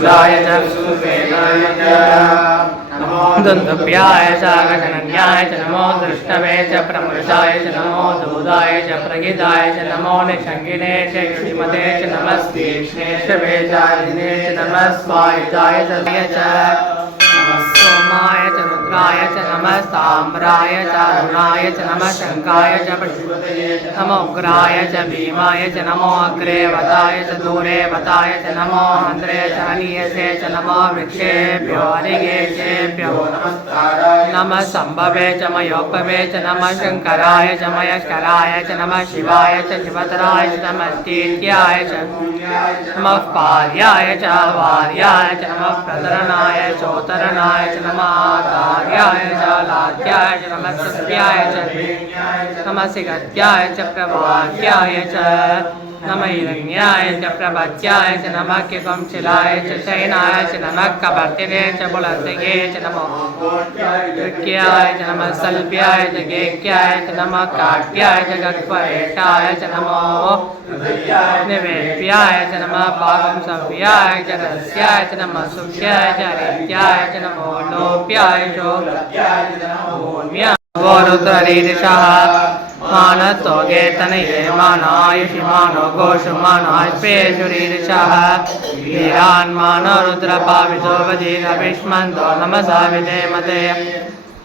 सुदाय च सुसेनाय च। नमो दुन्दुभ्याय च, गगनन्याय च, नमो दृष्टवे च, प्रमृषाय च, नमो दूदाय च प्रगिताय च, नमो निषङ्गिने च युषिमते च नमस्तीक्ष्णे च वेदायिने च नमस्वायुताय च। सोमाय च रुद्राय च नमस्ताम्राय च अरुणाय च नमः शङ्काय च नमो उग्राय च भीमाय च नमो अग्रे वताय च दूरे वताय च नमो हन्द्रे च हनीयसे च नमो वृक्षेभ्यो हरिगेशेभ्यो नमः सम्भवे च मयोपवे च नमः शङ्कराय च मयस्कराय च नमः शिवाय च शिवतराय च नमस्तीत्याय च नमः पार्याय च वार्याय च नमः प्रतरणाय चोतरणाय च नमः आचार्याय च लाध्याय च नमस्तस्याय च नमः सिगत्याय च प्रभाग्याय च नमः हिरण्याय च प्रभत्याय च नमः किपंशिलाय च शयनाय च नमः कपर्तिने च बुलर्दिगे च नमो। कृक्याय च नमः सल्प्याय च गेक्याय च नमः काट्याय च गक्परेटाय च नमो। निवेद्याय च नमः पाकं सव्याय च रस्याय च नमः सुभ्याय च हरित्याय च नमो। लोप्याय च नमो। भूम्याय वो मानतो गेतनये मानायुषि मानो गोषु मानाश्पेषु रीरिषः वीरान् मानो रुद्रपावितो वजीरविष्मन्तो नमसा विधेमते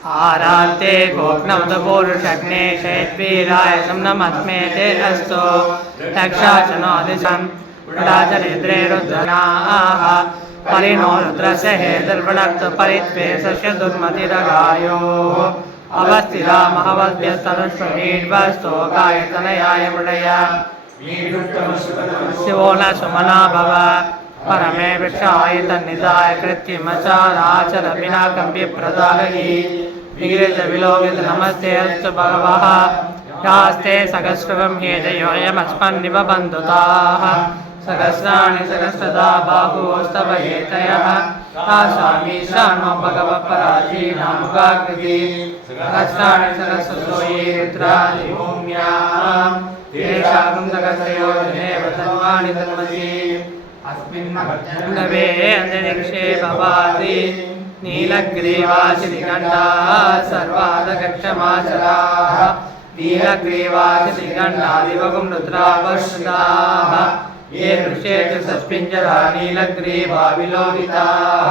आरान्ते गोग्नवदपूरुषग्ने शैद्वीराय सं ते अस्तु रक्षाचनोदिशम् राजनेन्द्रे रुद्रनाः। परिणो रुद्रस्य हेतुर्वणक्तु सस्य दुर्मतिरगायोः। अवस्थिरा महवद्यस्तनुष्वमीड्वस्तो गायतनयाय मृडय शिवो न सुमना भव परमे वृक्षाय तन्निधाय कृत्रिमचाराचर विना कम्प्यप्रदाहयि विगृत विलोकित नमस्ते अस्तु भगवः यास्ते सहस्रवं हेजयोऽयमस्मन्निव बन्धुताः सहस्राणि सहस्रदा बाहुस्तव हेतयः तासामीशानो भगवपराजीनामुगाकृति सहस्राणि सहस्रतो ये रुद्रादिभूम्याम् येषां सहस्रयोजनेव तन्वाणि तन्मसि अस्मिन्नवे अन्तरिक्षे भवाति नीलग्रीवाशिनिगण्डाः सर्वादगक्षमाचराः नीलग्रीवाशिनिगण्डादिवगुं रुद्रापश्रुताः ये दृश्ये च सस्पिञ्जरा नीलग्रीवा विलोहिताः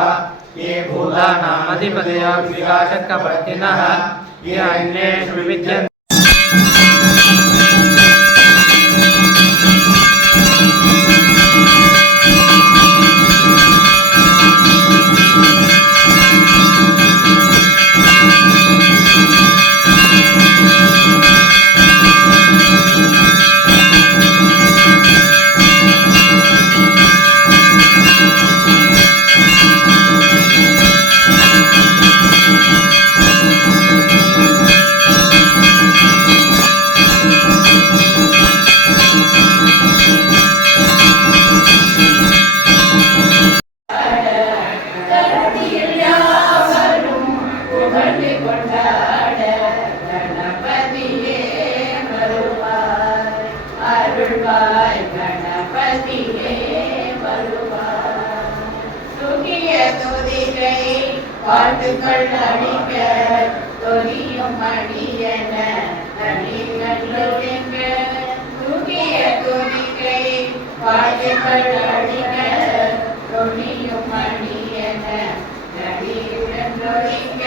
ये भूतानामधिपदयो विकाशकपर्तिनः ये अन्येषु विविध्यन्ते துதிகை வாழ்த்துக்கள் அளிக்க தொழியும் அடியன. அடிநல்லொழுங்க துதிய துதிகை வாழ்த்துக்கள் அளிக்க தொழியும் அடியன. அடியுடன் நொழிங்க